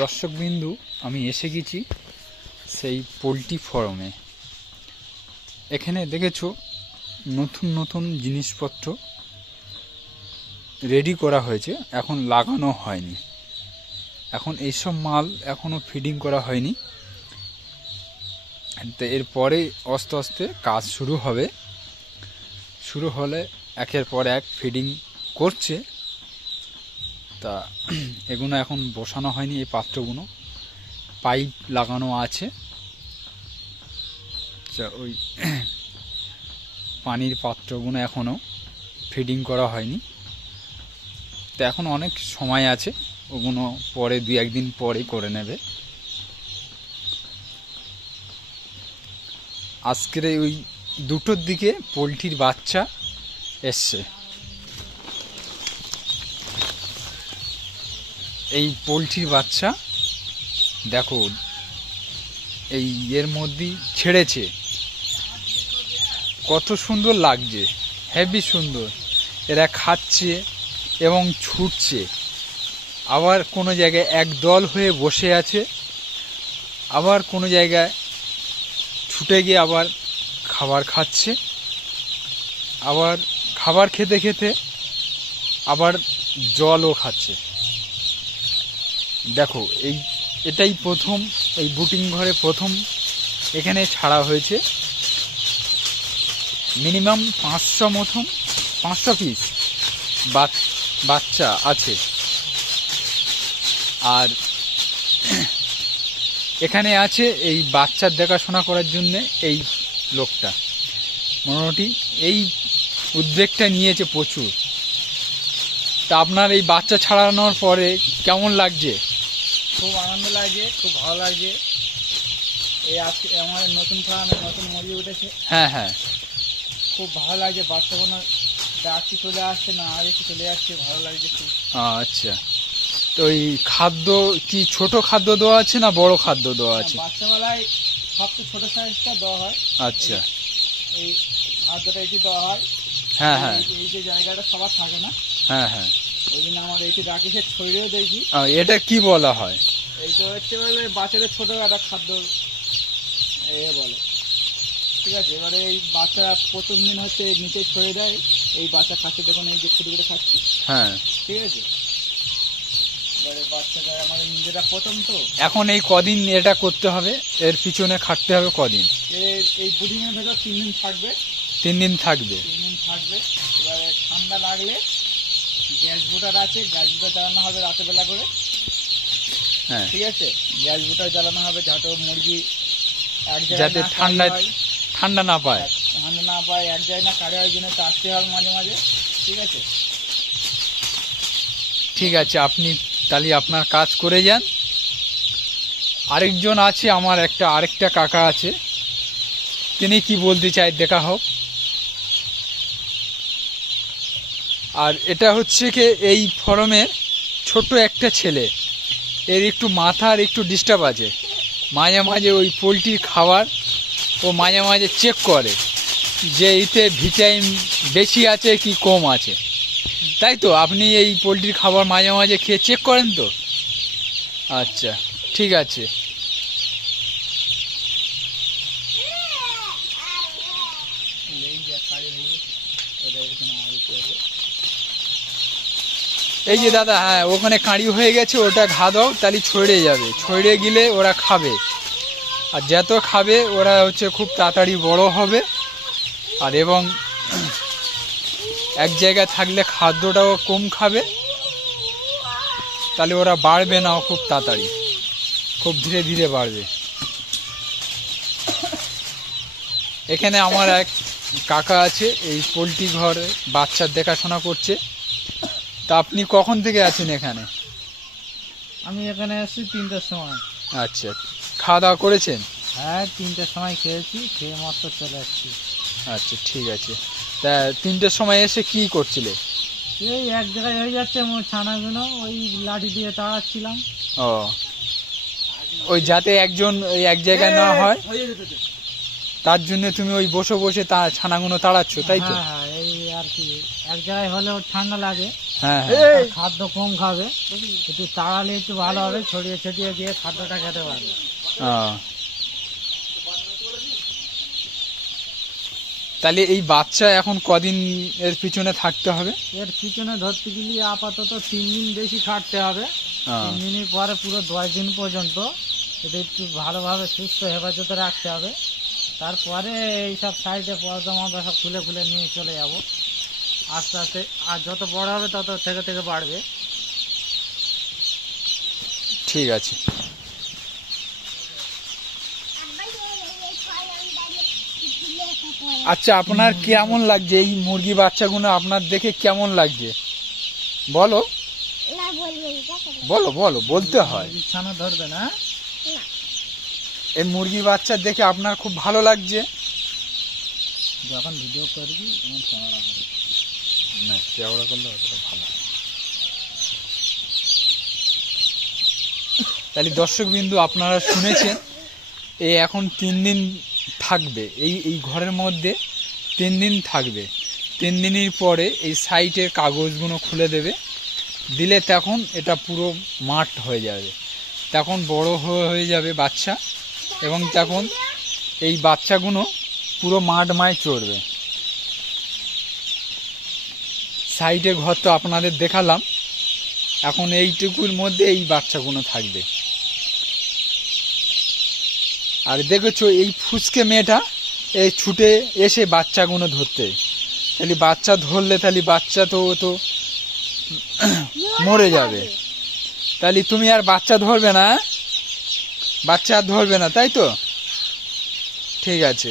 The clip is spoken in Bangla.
দর্শকবিন্দু, আমি এসে গেছি সেই পোলট্রি ফার্মে। এখানে দেখেছো নতুন নতুন জিনিসপত্র রেডি করা হয়েছে, এখন লাগানো হয়নি। এখন এইসব মাল এখনও ফিডিং করা হয়নি, তো এরপরে আস্তে আস্তে কাজ শুরু হবে। শুরু হলে একের পর এক ফিডিং করছে। তা এগুলো এখন বসানো হয়নি, এই পাত্রগুলো পাইপ লাগানো আছে। ওই পানির পাত্রগুলো এখনও ফিডিং করা হয়নি, তো এখন অনেক সময় আছে, ওগুলো পরে 2-1 দিন পরে করে নেবে। আজকের ওই 2টোর দিকে পোলট্রির বাচ্চা এসছে। এই পোলট্রির বাচ্চা দেখো এই এর মধ্যেই ছেড়েছে, কত সুন্দর লাগছে, হেভি সুন্দর। এরা খাচ্ছে এবং ছুটছে, আবার কোনো জায়গায় একদল হয়ে বসে আছে, আবার কোনো জায়গায় ছুটে গিয়ে আবার খাবার খাচ্ছে, আবার খাবার খেতে খেতে আবার জলও খাচ্ছে। দেখো এটাই প্রথম, এই বুটিং ঘরে প্রথম এখানে ছাড়া হয়েছে। মিনিমাম 500 পিস বাচ্চা আছে। আর এখানে আছে এই বাচ্চার দেখাশোনা করার জন্য এই লোকটা, মোটামুটি এই উদ্যোগটা নিয়েছে প্রচুর। তা আপনার এই বাচ্চা ছাড়ানোর পরে কেমন লাগছে? খুব আনন্দ লাগছে, খুব ভালো লাগছে। এই আজকে আমাদের নতুন ফার্মে নতুন মুরগি উঠেছে। হ্যাঁ, খুব ভালো লাগছে। বাচ্চাগুলো ডাকছি চলে আসছে না, আর একটু চলে আসছে, ভালো লাগছে খুব। আচ্ছা, তো এই খাদ্য কি ছোট খাদ্য দেওয়া আছে না বড় খাদ্য দেওয়া আছে? বাচ্চাবেলায় সবচেয়ে ছোট সাইজটা দেওয়া হয়। আচ্ছা, এই খাদ্যটা এটি দেওয়া হয়। হ্যাঁ, এই যে জায়গাটা সবার থাকে না, হ্যাঁ, ওই জন্য আমার এইটি ডাকি সে ছড়িয়ে দিয়েছি। এটা কি বলা হয়? এইটা হচ্ছে বলে বাচ্চাদের ছোট একটা খাদ্য বলে, ঠিক আছে। এবারে এই বাচ্চা প্রথম দিন হচ্ছে নিচে ছড়িয়ে দেয়, এই বাচ্চা খাচ্ছে তখন এই যে খুঁটি করে খাচ্ছে। হ্যাঁ, ঠিক আছে। এবারে বাচ্চাটা আমাদের নিজেরা প্রথম তো। এখন এই কদিন এটা করতে হবে, এর পিছনে খাটতে হবে কদিন? এই বুডিংয়ের ভেতর 3 দিন থাকবে। 3 দিন থাকবে। 3 দিন থাকবে। এবারে ঠান্ডা লাগলে গ্যাস বুটার আছে, গ্যাস বুটার জ্বালানো হবে রাতের বেলা করে। হ্যাঁ, ঠিক আছে। গ্যাস বুটার জ্বালানো হবে যাতে মুরগি এক জায়গায় যাতে ঠান্ডা না পায়। ঠান্ডা না পায়, এক জায়গায় না কারে হয়, জন্য আসতে হবে মাঝে মাঝে। ঠিক আছে। ঠিক আছে, আপনি তাহলে আপনার কাজ করে যান। আরেকজন আছে, আমার আরেকটা কাকা আছে, তিনি কি বলতে চাই দেখা হোক। আর এটা হচ্ছে কি এই ফরমের ছোট একটা ছেলে, এর একটু মাথার একটু ডিস্টার্ব আছে। মাঝে মাঝে ওই পোলট্রির খাবার ও মাঝে মাঝে চেক করে যে এতে ভিটামিন বেশি আছে কি কম আছে, তাই তো? আপনি এই পোলট্রির খাবার মাঝে মাঝে খেয়ে চেক করেন তো? আচ্ছা, ঠিক আছে। এই যে দাদা, হ্যাঁ ওখানে কাঁড়ি হয়ে গেছে, ওটা ঘা দাও, তাহলে ছড়িয়ে যাবে। ছড়িয়ে গেলে ওরা খাবে, আর যত খাবে ওরা হচ্ছে খুব তাড়াতাড়ি বড় হবে। আর এবং এক জায়গায় থাকলে খাদ্যটাও কম খাবে, তাহলে ওরা বাড়বে না খুব তাড়াতাড়ি, খুব ধীরে ধীরে বাড়বে। এখানে আমার এক কাকা আছে, এই পোলট্রি ঘরে বাচ্চার দেখাশোনা করছে। তা আপনি কখন থেকে আছেন এখানে? আমি এখানে আসছি 3টার সময়। আচ্ছা, খাওয়া দাওয়া করেছেন? হ্যাঁ, 3টার সময় খেয়েছি, খেয়ে মাত্র চলে আসছি। আচ্ছা, ঠিক আছে। তা 3টের সময় এসে কি করছিলে? এই এক জায়গায় হয়ে যাচ্ছে মোর ছানাগুলো, ওই লাঠি দিয়ে তাড়াচ্ছিলাম। ও, ওই যাতে একজন ওই এক জায়গায় না হয় তার জন্য তুমি ওই বসে বসে ছানাগুলো তাড়াচ্ছ, তাই তো? হ্যাঁ, এই আর কি, এক জায়গায় হলে ওর ঠান্ডা লাগে। হ্যাঁ হ্যাঁ আর খাদ্য কম খাবে, একটু তাড়ালে একটু ভালো হবে, ছড়িয়ে ছিটিয়ে দিয়ে খাদ্যটা খেতে পারবে। ও। তাহলে এই বাচ্চা এখন কদিন এর পিছনে থাকতে হবে? এর পিছনে ধরতে গেলে আপাতত 3 দিন বেশি খাটতে হবে। ও, 3 দিনের পরে পুরো 10 দিন পর্যন্ত এটা একটু ভালোভাবে সুস্থ হেফাজতে রাখতে হবে। তারপরে এইসব সাইডে পর্দা মর্দা সব খুলে খুলে নিয়ে চলে যাব আস্তে আস্তে। আর যত বড় হবে তত থেকে থেকে বাড়বে। ঠিক আছে। আচ্ছা, আপনার কেমন লাগছে এই মুরগি বাচ্চাগুলো? আপনার দেখে কেমন লাগছে বলো? বলো বলো, বলতে হয়। বিছানা ধরবে না? এই মুরগি বাচ্চা দেখে আপনার খুব ভালো লাগছে? যখন ভিডিও করবি তখন ক্যামেরা করবি। না, কেওড়া করলে অতটা ভালো। তাহলে দর্শক বিন্দু, আপনারা শুনেছেন, এই এখন 3 দিন থাকবে এই এই ঘরের মধ্যে। 3 দিন থাকবে। 3 দিনের পরে এই সাইটের কাগজগুলো খুলে দেবে, দিলে তখন এটা পুরো মাঠ হয়ে যাবে, তখন বড় হয়ে যাবে বাচ্চা, এবং তখন এই বাচ্চাগুলো পুরো মাঠমায় চড়বে। সাইডের ঘর তো আপনাদের দেখালাম, এখন এইটুকুর মধ্যে এই বাচ্চাগুলো থাকবে। আর দেখেছো এই ফুসকে মেয়েটা এই ছুটে এসে বাচ্চাগুলো ধরতে, তাহলে বাচ্চা ধরলে তাহলে বাচ্চা তো তো মরে যাবে। তাহলে তুমি আর বাচ্চা ধরবে না? বাচ্চা আর ধরবে না, তাই তো? ঠিক আছে।